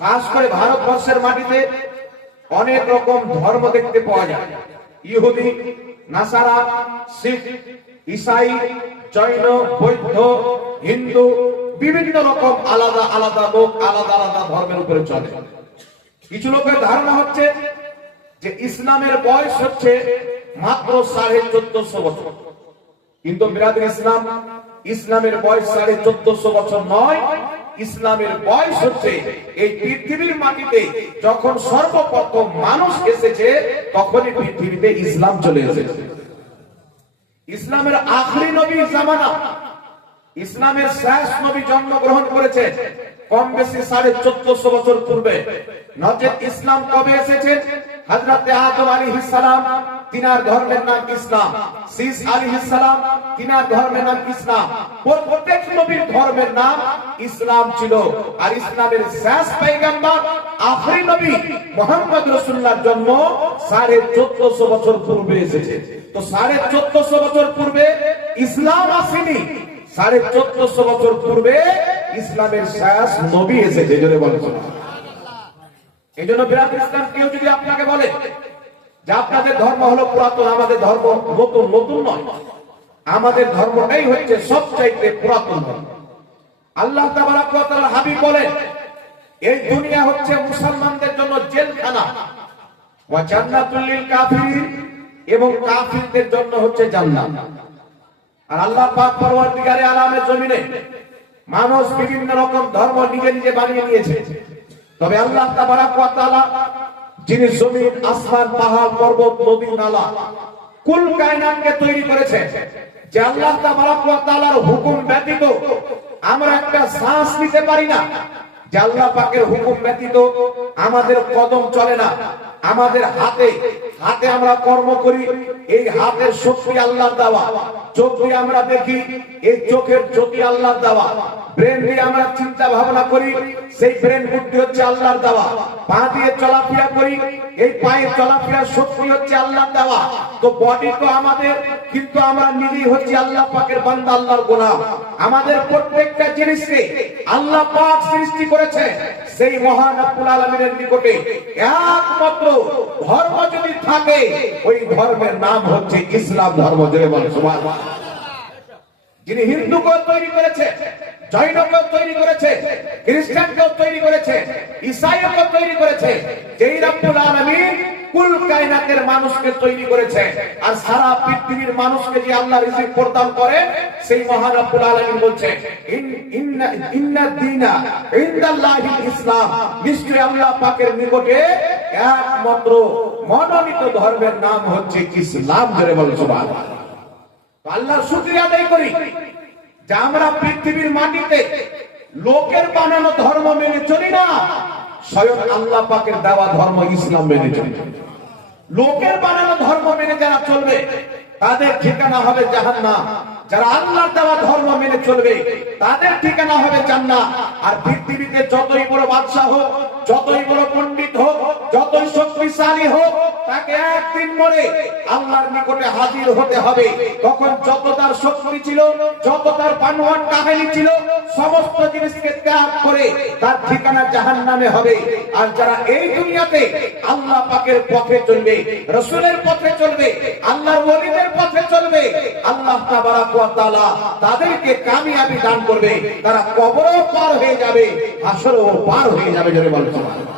খাস করে ভারতবর্ষের মাটিতে অনেক রকম ধর্ম দেখতে পাওয়া যায়। ইহুদি, নাসারা, শিখ, ঈসাই, জৈন, বৌদ্ধ, হিন্দু, বিভিন্ন রকম আলাদা আলাদা লোক আলাদা আলাদা ধর্মের উপরে চলে। কিছু লোকের ধারণা হচ্ছে যে ইসলামের বয়স হচ্ছে মাত্র 1450 বছর, কিন্তু বিরাদর ইসলাম, ইসলামের বয়স 1450 বছর নয়। ইসলামের বয়স হচ্ছে এই পৃথিবীর মাটিতে যখন সর্বপ্রথম মানুষ এসেছে তখনই পৃথিবীতে ইসলাম চলে এসেছে। ইসলামের আখরি নবী জামানা, ইসলামের শেষ নবী জন্মগ্রহণ করেছে কম বেশি 1450 বছর পূর্বে। নচেত ইসলাম কবে এসেছে? হযরত আদম আলাইহিস সালাম, তিনার ধর্মের নাম ইসলাম। শীস আলাইহিস সালাম, তিনার ধর্মের নাম ইসলাম। প্রত্যেক নবীর ধর্মের নাম ইসলাম ছিল। আর ইসলামের শেষ পয়গম্বর আখরি নবী মুহাম্মদ রাসূলুল্লাহর জন্ম 1450 বছর পূর্বে এসেছে। তো 1450 বছর পূর্বে ইসলাম আসেনি, 1450 বছর পূর্বে ইসলামের শেষ নবী এসেছে। জোরে বলুন সুবহানাল্লাহ। এই জন্য বিরাট ইসলাম কেউ যদি আপনাকে বলে যে আপনাদের ধর্ম হলো পুরাতন, আমাদের ধর্ম নতুন, নতুন নয়, আমাদের ধর্মটাই হচ্ছে সবচাইতে পুরাতন ধর্ম। আল্লাহ তাবারাক ওয়া তাআলা হাবিব বলেন এই দুনিয়া হচ্ছে মুসলমানদের জন্য জেলখানা, ওয়া জান্নাতুল লিল কাফিরিন, এবং কাফিরদের জন্য হচ্ছে জান্নাত। আর আল্লাহ পাক পরওয়ারদিগারে আলামের জমিনে মানুষ বিভিন্ন রকম ধর্ম নিজে নিজে বানিয়ে নিয়েছে। তবে আল্লাহ তাবারাক ওয়া তাআলা যিনি জমিন, আসমান, পাহাড়, পর্বত, নদী, নালা, কুল কায়নাতকে তৈরি করেছে, যে আল্লাহ তাবারাক ওয়া তাআলার হুকুম ব্যতীত আমরা একটা শ্বাস নিতে পারি না, যে আল্লাহ পাকের হুকুম ব্যতীত আমাদের কদম চলে না, আমাদের হাতে হাতে আমরা কর্ম করি, এই হাতের শক্তি আল্লাহর দেওয়া, চোখ দিয়ে আমরা দেখি, এই চোখের জ্যোতি আল্লাহর দেওয়া, ব্রেন দিয়ে আমরা চিন্তা ভাবনা করি, সেই ব্রেন বুদ্ধি হচ্ছে আল্লাহর দেওয়া, পা দিয়ে চলাফেরা করি, এই পায়ের চলাফেরার শক্তি হচ্ছে আল্লাহর দেওয়া। তো বডি তো আমাদের, কিন্তু আমরা নিজেই হচ্ছে আল্লাহ পাকের বান্দা, আল্লাহর গোলাম। আমাদের প্রত্যেকটা জিনিসকে আল্লাহ পাক সৃষ্টি করেছে সেই মহান রব্বুল আলামিনের নিকটে একমাত্র ধর্ম যদি থাকে ওই ধর্মের নাম হচ্ছে ইসলাম ধর্ম। জোরে বলেন সুবহানাল্লাহ। যিনি হিন্দুকে তৈরি করেছে, জৈনকে তৈরি করেছে, খ্রিস্টানকে তৈরি করেছে, ঈসাইকে তৈরি করেছে, যেই রব্বুল আলামিন কুল কায়নাতের মানুষকে তৈরি করেছে, আর সারা পৃথিবীর মানুষকে যে আল্লাহ রিজিক প্রদান করে, সেই মহান রব্বুল আলামিন বলছে ইন্না দীনা ইনদাল্লাহিল ইসলাম, নিশ্চয়ই আল্লাহ পাকের নিকটে একমাত্র মনোনীত ধর্মের নাম হচ্ছে ইসলাম। জোরে বলেন সুবহানাল্লাহ। আল্লাহর শুকরিয়া আদায় করি যে আমরা পৃথিবীর মাটিতে লোকের বানানো ধর্ম মেনে চলি না, স্বয়ং আল্লাহ পাকের দেওয়া ধর্ম ইসলাম মেনে চলি। লোকের বানানো ধর্ম মেনে যারা চলবে তাদের ঠিকানা হবে জাহান্নাম, যারা আল্লাহর দেওয়া ধর্ম মেনে চলবে তাদের ঠিকানা হবে জান্নাত। আর পৃথিবীতে যতই বড় বাদশা হোক, যতই বড় পণ্ডিত হোক, যতই শক্তিশালী হোক, তাকে একদিন মরে আল্লাহর নিকটে হাজির হতে হবে। তখন যত তার শক্তি ছিল, যত তার পানওয়ান কাহিনী ছিল, সমস্ত জিনিসকে ত্যাগ করে তার ঠিকানা জাহান্নামে হবে। আর যারা এই দুনিয়াতে আল্লাহ পাকের পথে চলবে, রাসূলের পথে চলবে, আল্লাহর ওলিদের পথে চলবে, আল্লাহ তাবারাক ওয়া তাআলা তাদেরকে কামিয়াবি দান করবে। তারা কবরও পার হয়ে যাবে, হাসরও পার হয়ে যাবে। জোরে বলুন সুবহানাল্লাহ।